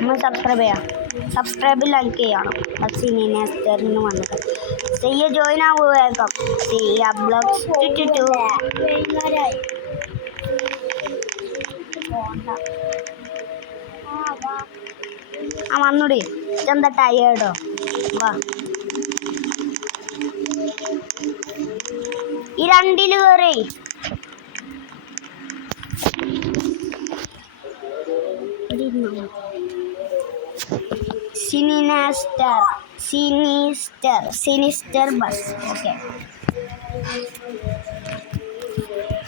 നമ്മൾ സബ്സ്ക്രൈബ് ചെയ്യാം. Subscribe like ചെയ്യണം. സിനിനെസ്റ്ററിന് വന്നത് ചെയ്യ ജോയിൻ ആവുക വേഗം. ചെയ്യ ബ്ലോഗ്സ് ആ വന്നൂടി. എന്താ ടയേർഡോ? വാ ഈ രണ്ടില് കയറി. Sinister bus. Okay,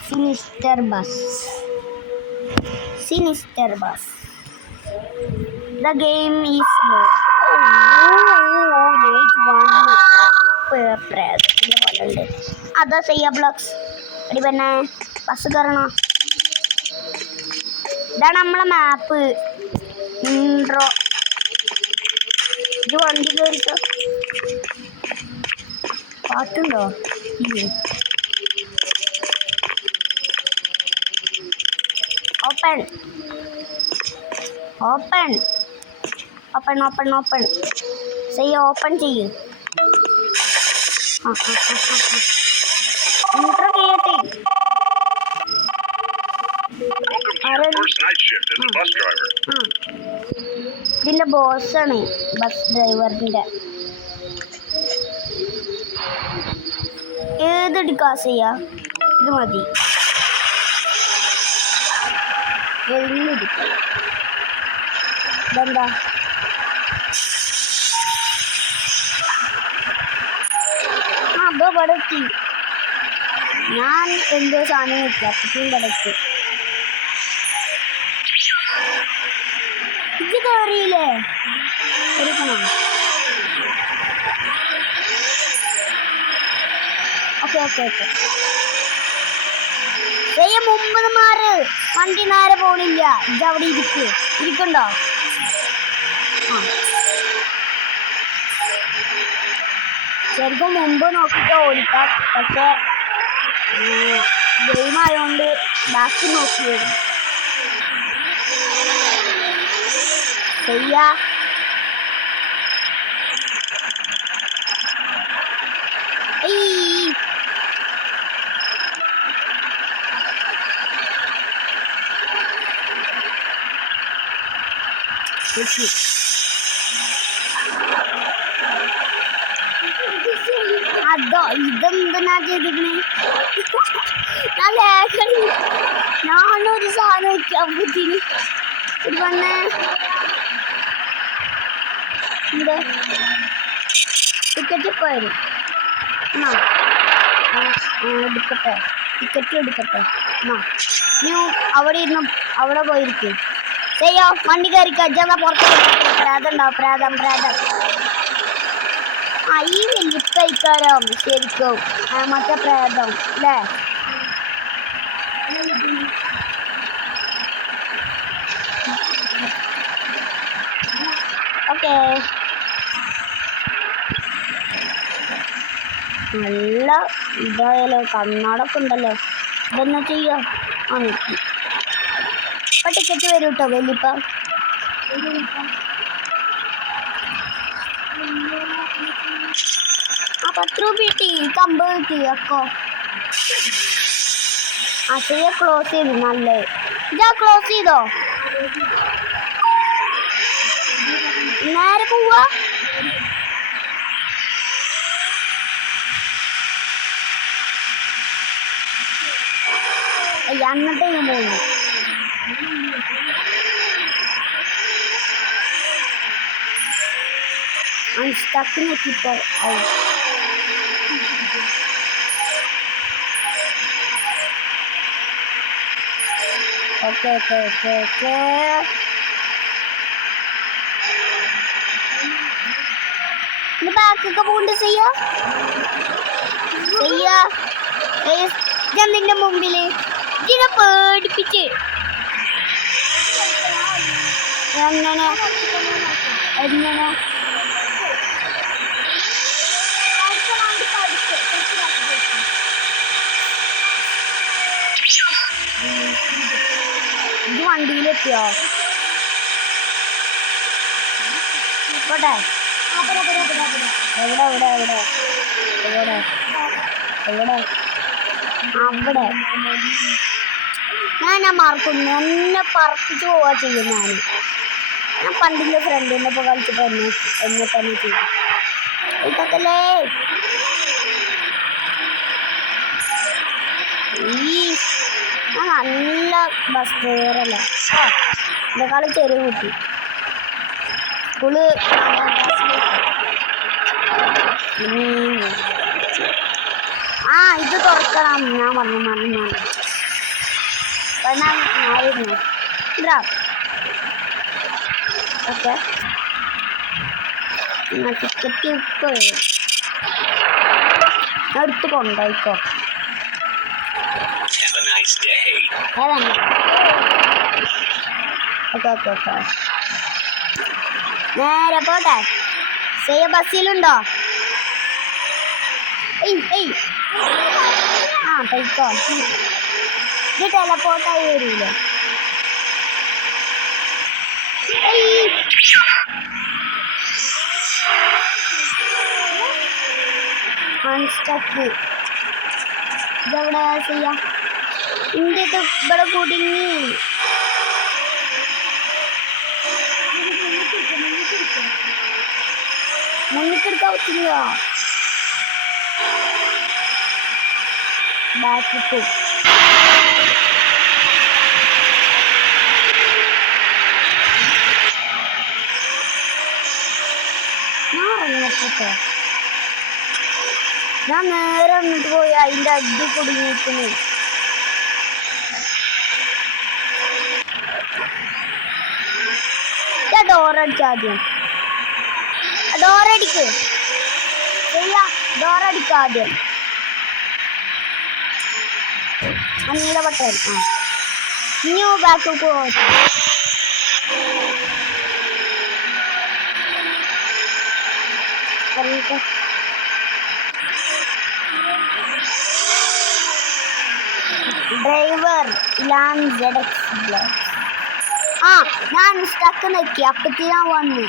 sinister bus. The game is low. അതാ ചെയ്യ ബ്ലോഗ്സ്. അടി പിന്നെ ബസ് കയറണോ? ഇതാണ് നമ്മളെ മാപ്പ്. ഇൻട്രോ. ഇത് വണ്ടി കയറിക്കോ. പാട്ടുണ്ടോ? ഓപ്പൺ ചെയ്യ. ഓപ്പൺ ചെയ്യ്. ഇൻട്രോ ചെയ്യട്ടെ. ഇതിന്റെ ബോസാണ് ബസ് ഡ്രൈവറിന്റെ. ഏതെടുക്കാ ചെയ്യ? ഇത് മതി. ഇതെന്താ? അതോ പടത്തി. ഞാൻ എന്തോ സാധനം വെക്കുക. അപ്പത്തും പടത്തി. ഇത് കയറിയില്ലേ? എടുക്കണോ? ഓക്കെ. മുമ്പ് മാറ്. വണ്ടി നേരെ പോണില്ല. ഇതവിടെ ഇരിക്കണ്ടോ? ശരിക്കും മുമ്പ് നോക്കിയിട്ട് ഓടിക്കാം. പക്ഷെ ഗെയിം ആയതുകൊണ്ട് ബാക്കി നോക്കി വരും. ചെയ്യാ. അതോ ഇതെന്തിനാ ചെയ്തിരുന്നേ? ഞാനൊരു സാധനം വയ്ക്കാമ്പത്തിന് ഒരു പെണ്ണെ എന്താ ടിക്കറ്റ് ഇപ്പൊ വരും. എടുക്കട്ടെ, ടിക്കറ്റ് എടുക്കട്ടെ. നീ അവിടെ പോയിരിക്കും. ചെയ്യോ വണ്ടി കയറിക്കോ. ജന പുറത്ത് പ്രാതണ്ടാവും. പ്രാതം ഈ വലിപ്പയിക്കാരം ശരിക്കും മറ്റേ പ്രേതം അല്ലേ? ഓക്കെ, നല്ല ഇതായാലോ. കണ്ണാടൊക്കെ ഉണ്ടല്ലോ. ഇതെന്നാ ചെയ്യാ? നോക്കി ഇപ്പൊ ടിക്കറ്റ് വരും കേട്ടോ. വലിപ്പ 10 രൂപ കിട്ടി. 50 കിട്ടി. അക്കോ ചെയ്യ. ക്ലോസ് ചെയ്തു. നല്ലത്. ഇതാ ക്ലോസ് ചെയ്തോ? നേരെ പോവാ. എന്നിട്ട് ഞാൻ പോകുന്നു. സ്റ്റക്ക് നോക്കിപ്പോ. ഓക്കെ. ബാക്കൊക്കെ പോണ്ട് ചെയ്യാ. ഞാൻ നിന്റെ മുമ്പില് ഇതിനെ പേടിപ്പിച്ച് എങ്ങനെ ഇത് വണ്ടിയിലെത്തിയോ? പോട്ടെ. എവിടെ എവിടെ എവിടെ എവിടെ എവിടെ അവിടെ ഞാൻ മറക്കുന്നു. എന്നെ പറപ്പിച്ച് പോവാ ചെയ്യും. ഞാൻ പണ്ടിൻ്റെ ഫ്രണ്ടിൻ്റെ ഒപ്പം കളിച്ചപ്പോൾ എന്നെ തന്നെ ചെയ്തു. ഇതൊക്കെയല്ലേ ഞാൻ നല്ല ബസ് ഡ്രൈവറല്ല. ഇതെക്കാളും ചെറിയ കുട്ടി. സ്കൂള് ഇത് തുറക്കണം. ഞാൻ മറന്നു ആയിരുന്നു. ഇതാ ഓക്കെ. ടിക്കറ്റ് ഇപ്പോൾ എടുത്ത് കൊണ്ടുപോയിക്കോ. ഓക്കെ നേരെ പോട്ടെ. ചെയ്യ ബസ്സിലുണ്ടോ? പോയിക്കോ. ഇത് ടെലപ്പോർട്ടായി വരൂലേ? അൺസ്റ്റക്ക്. ഇതെവിടെ ചെയ്യാം? ഇന്ത്യക്ക് ഇവിടെ കുടുങ്ങി. മുന്നിക്കെടുക്കാൻ പറ്റില്ല. ബാക്കിക്കും ഞാൻ നേരെ വന്നിട്ട് പോയി അതിൻ്റെ അടി കുടുങ്ങിയിരിക്കുന്നു. ഡോറടിച്ച ആദ്യം. ഡോറടിക്ക് ചെയ്യാ. ഡോറടിക്ക ആദ്യം. നീല ബട്ടൺ. ന്യൂ ബാക്ക് പോവാ. ഡ്രൈവർ ഞാൻ സ്റ്റക്ക് നെക്കി. അപ്പത്തി ഞാൻ വന്നു.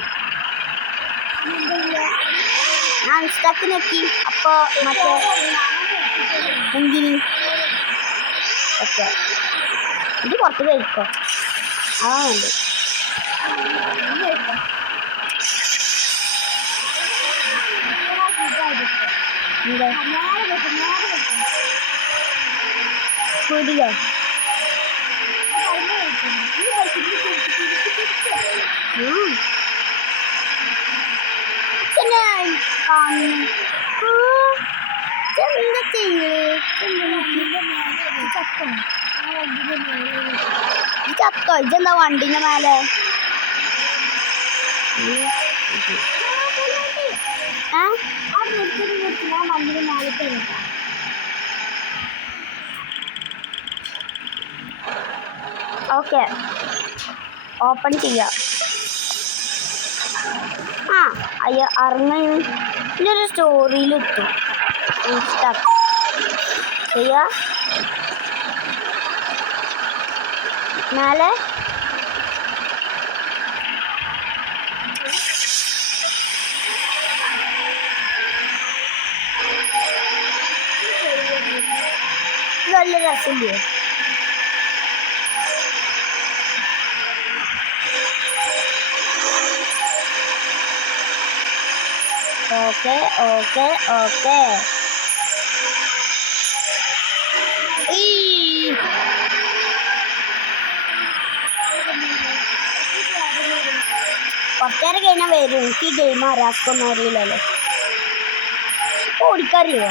ഞാൻ സ്റ്റക്ക് നെക്കി. അപ്പൊ മറ്റേ എന്തിന് ഓക്കെ ഇത് പുറത്ത് കഴിക്കോ. അതാണുണ്ട്. കുടിയോ എന്താ ചെയ്യേ? ചത്തോ? ഇതെന്താ വണ്ടിന്റെ മേലെ? ഓക്കെ ഓപ്പൺ ചെയ്യാം. അയ്യോ അറിഞ്ഞു. ഇതൊരു സ്റ്റോറിയിലെത്തും. ചെയ്യാ മേലെ നല്ല രസമില്ലേ? Okay okay okay. കുറച്ചേരം കഴിഞ്ഞാൽ വരും. എനിക്ക് ഗെയിം അറിയാക്കൊന്നും അറിയില്ലല്ലോ. ഓടിക്കറിയോ?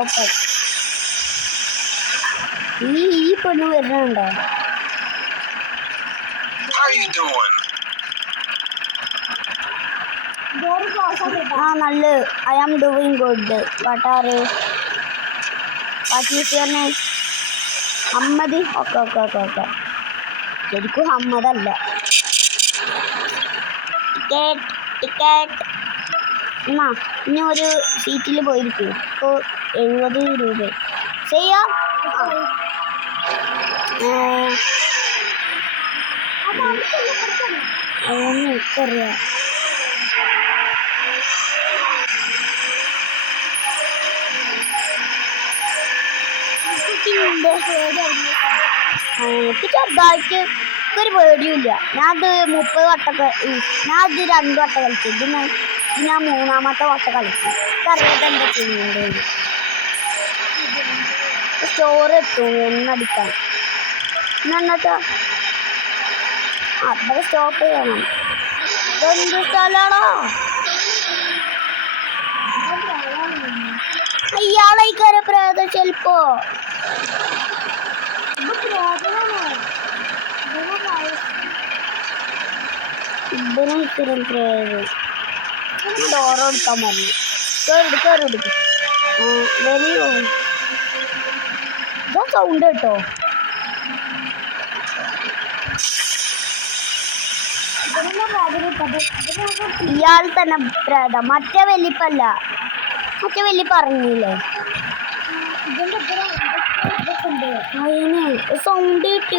ഓക്കെ ഈ പെണ്ണ് വരുന്നുണ്ടോ? നല്ല I am doing good. What is your name? Hammad. Okay okay okay okay. ശരിക്കും ഹമ്മദല്ല. ടിക്കറ്റ് ടിക്കറ്റ് എന്നാ ഇനി ഒരു സീറ്റിൽ പോയിരിക്കും. ഇപ്പോൾ 70 രൂപ ചെയ്യാം. എനിക്കറിയാം. എനിക്ക് ചെറുതായിട്ട് ഒരു പേടിയില്ല. ഞാനത് 30 വട്ടമൊക്കെ ഞാനത് 2 വട്ടം കളിച്ചു. ഇത് ഞാൻ 3-ാമത്തെ വട്ടം കളിച്ചു. എനിക്കറിയാതെ എന്താ ചെയ്യുന്നുണ്ട്. സ്റ്റോർ എത്തും എണ്ണടിക്കാൻ. എന്നിട്ട് അവിടെ സ്റ്റോപ്പ് ചെയ്യണം. ഇതെന്ത് സ്ഥലമാണോ? ഇയാളായിക്കാരെ പ്രേതം ചെലപ്പോ. ഇതിനും പ്രേതം ഡോറെടുക്കാൻ പറഞ്ഞു. കയറിടുക്കും. വരിയോ? ഇതാ സൗണ്ട് കേട്ടോ. ഇയാൾ തന്നെ പ്രേതം. മറ്റേ വലിപ്പല്ല. മറ്റേ വലിയ പറഞ്ഞില്ലേ അതിന് സൗണ്ട് കിട്ടി.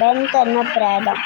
ബെൻ തന്നെ പ്രേതം.